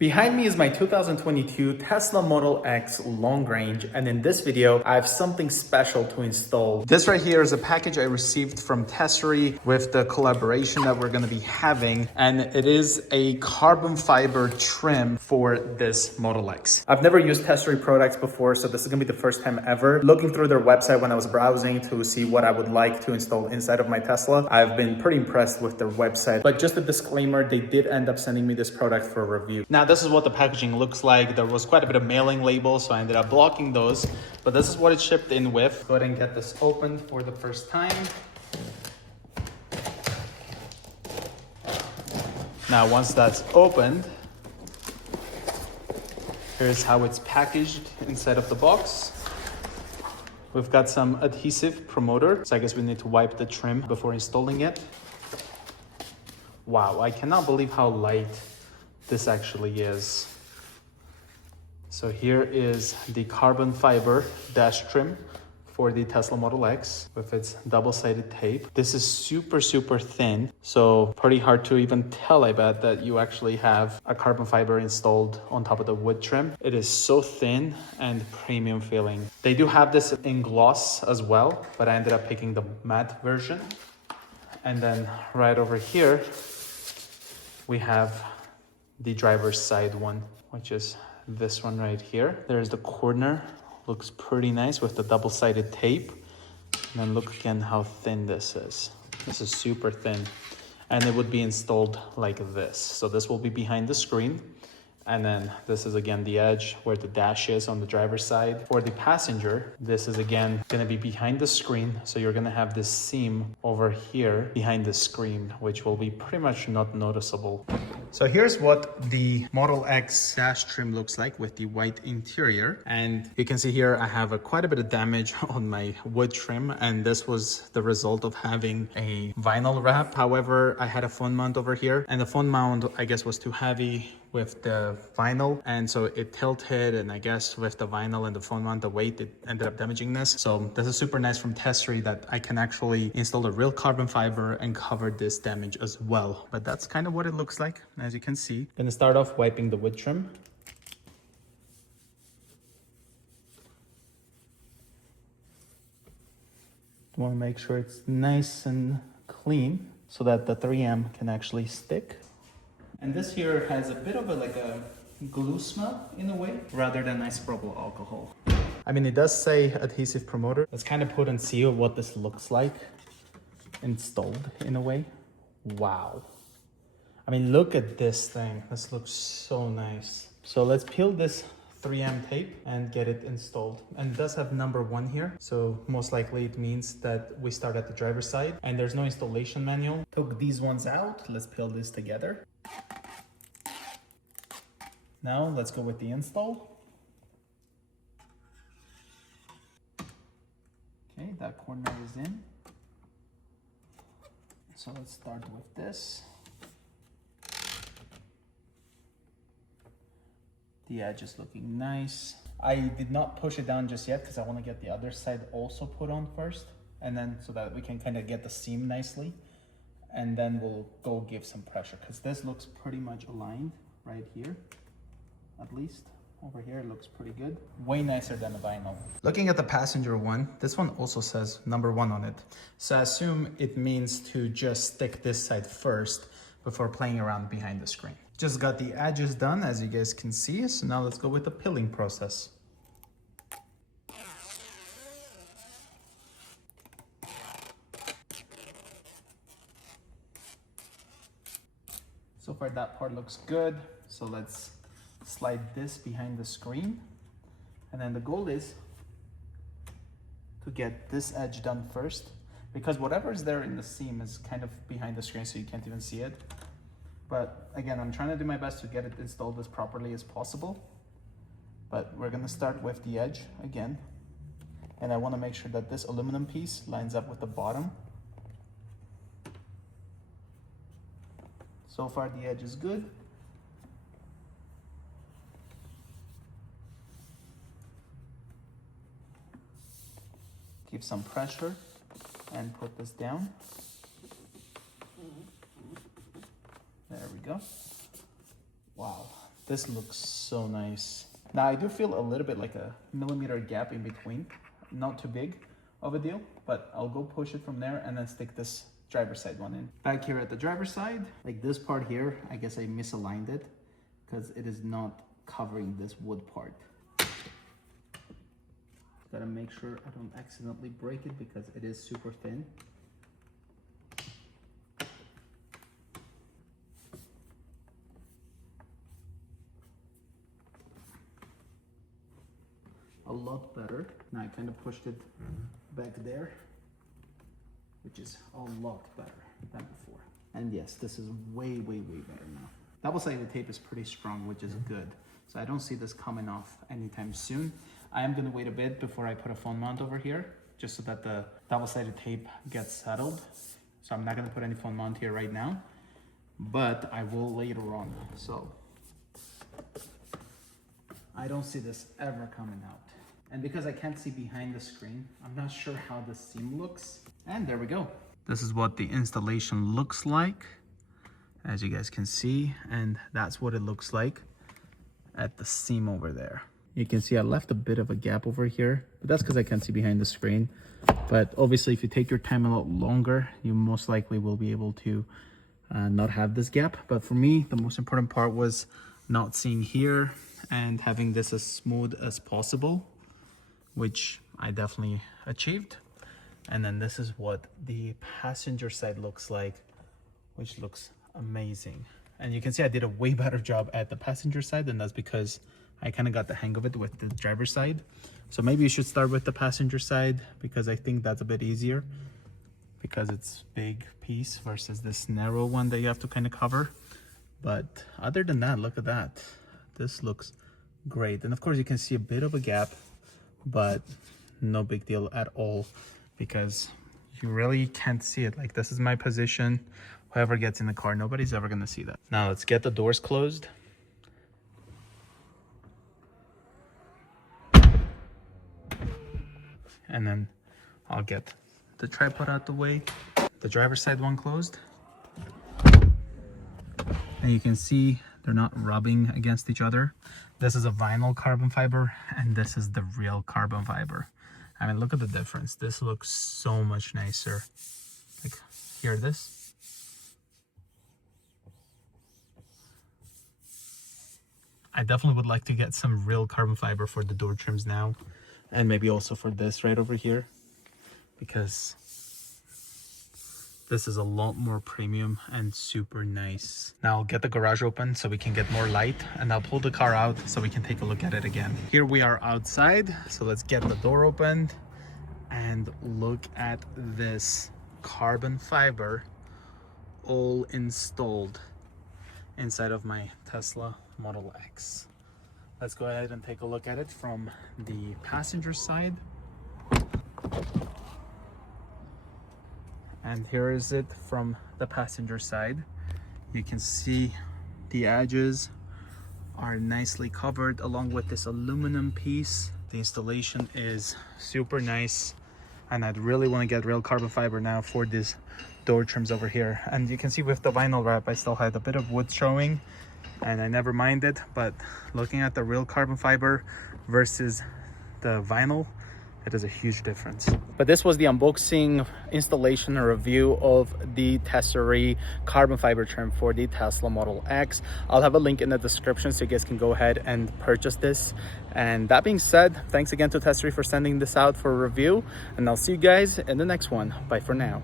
Behind me is my 2022 Tesla Model X long range, and in this video, I have something special to install. This right here is a package I received from Tesery with the collaboration that we're gonna be having, and it is a carbon fiber trim for this Model X. I've never used Tesery products before, so this is gonna be the first time ever. Looking through their website when I was browsing to see what I would like to install inside of my Tesla, I've been pretty impressed with their website. But just a disclaimer, they did end up sending me this product for a review. Now, this is what the packaging looks like. There was quite a bit of mailing labels, so I ended up blocking those, but this is what it shipped in with. Go ahead and get this opened for the first time. Now, once that's opened, here's how it's packaged inside of the box. We've got some adhesive promoter, so I guess we need to wipe the trim before installing it. Wow, I cannot believe how light this actually is. So here is the carbon fiber dash trim for the Tesla Model X with its double-sided tape. This is super thin, so pretty hard to even tell, I bet, that you actually have a carbon fiber installed on top of the wood trim. It is so thin and premium feeling. They do have this in gloss as well, but I ended up picking the matte version. And then right over here, we have the driver's side one, which is this one right here. There's the corner, looks pretty nice with the double-sided tape. And then look again how thin this is. This is super thin, and it would be installed like this. So this will be behind the screen. And then this is again the edge where the dash is on the driver's side. For the passenger, this is again gonna be behind the screen. So you're gonna have this seam over here behind the screen, which will be pretty much not noticeable. So here's what the Model X dash trim looks like with the white interior. And you can see here I have quite a bit of damage on my wood trim, and this was the result of having a vinyl wrap. However, I had a phone mount over here, and the phone mount, I guess, was too heavy with the vinyl, and so it tilted, and I guess with the vinyl and the phone mount, the weight, it ended up damaging this. So this is super nice from Tesery that I can actually install a real carbon fiber and cover this damage as well. But that's kind of what it looks like, as you can see. Gonna start off wiping the wood trim. Want to make sure it's nice and clean so that the 3M can actually stick. And this here has a bit of a glue smell in a way, rather than isopropyl alcohol. I mean, it does say adhesive promoter. Let's kind of put and see what this looks like installed in a way. Wow. I mean, look at this thing. This looks so nice. So let's peel this 3M tape and get it installed. And it does have number 1 here. So most likely it means that we start at the driver's side, and there's no installation manual. Took these ones out. Let's peel this together. Now let's go with the install. Okay, that corner is in. So let's start with this. The edge is looking nice. I did not push it down just yet because I want to get the other side also put on first, and then so that we can kind of get the seam nicely, and then we'll go give some pressure because this looks pretty much aligned right here. At least over here it looks pretty good. Way nicer than the vinyl. Looking at the passenger one, this one also says number 1 on it. So I assume it means to just stick this side first before playing around behind the screen. Just got the edges done, as you guys can see. So now let's go with the peeling process. So far that part looks good. So let's slide this behind the screen, and then the goal is to get this edge done first, because whatever is there in the seam is kind of behind the screen, so you can't even see it. But again, I'm trying to do my best to get it installed as properly as possible. But we're gonna start with the edge again, and I want to make sure that this aluminum piece lines up with the bottom. So far the edge is good. Give some pressure and put this down. There we go. Wow, This looks so nice. Now I do feel a little bit like a millimeter gap in between. Not too big of a deal, but I'll go push it from there and then stick this driver's side one in. Back here at the driver's side, like this part here, I guess I misaligned it because it is not covering this wood part. Gotta make sure I don't accidentally break it because it is super thin. A lot better. Now I kind of pushed it back there, which is a lot better than before. And yes, this is way better now. Double-sided tape is pretty strong, which is good. So I don't see this coming off anytime soon. I am gonna wait a bit before I put a phone mount over here, just so that the double-sided tape gets settled. So I'm not gonna put any phone mount here right now, but I will later on. So I don't see this ever coming out. And because I can't see behind the screen, I'm not sure how the seam looks. And there we go. This is what the installation looks like, as you guys can see. And that's what it looks like at the seam over there. You can see I left a bit of a gap over here, but that's because I can't see behind the screen. But obviously, if you take your time a lot longer, you most likely will be able to not have this gap. But for me, the most important part was not seeing here and having this as smooth as possible, which I definitely achieved. And then this is what the passenger side looks like, which looks amazing. And you can see I did a way better job at the passenger side, and that's because I kind of got the hang of it with the driver's side. So maybe you should start with the passenger side, because I think that's a bit easier because it's big piece versus this narrow one that you have to kind of cover. But other than that, look at that. This looks great. And of course you can see a bit of a gap, but no big deal at all because you really can't see it. Like, this is my position. Whoever gets in the car, nobody's ever gonna see that. Now let's get the doors closed. And then I'll get the tripod out the way. The driver's side one closed. And you can see they're not rubbing against each other. This is a vinyl carbon fiber and this is the real carbon fiber. I mean, look at the difference. This looks so much nicer. Like, hear this? I definitely would like to get some real carbon fiber for the door trims now, and maybe also for this right over here, because this is a lot more premium and super nice. Now I'll get the garage open so we can get more light, and I'll pull the car out so we can take a look at it again. Here we are outside, so let's get the door opened and look at this carbon fiber all installed inside of my Tesla Model X. Let's go ahead and take a look at it from the passenger side. And here is it from the passenger side. You can see the edges are nicely covered along with this aluminum piece. The installation is super nice, and I'd really want to get real carbon fiber now for these door trims over here. And you can see with the vinyl wrap, I still had a bit of wood showing, and I never minded, but looking at the real carbon fiber versus the vinyl, it is a huge difference. But this was the unboxing, installation, and review of the Tesery carbon fiber trim for the Tesla Model X. I'll have a link in the description so you guys can go ahead and purchase this. And that being said, thanks again to Tesery for sending this out for a review, and I'll see you guys in the next one. Bye for now.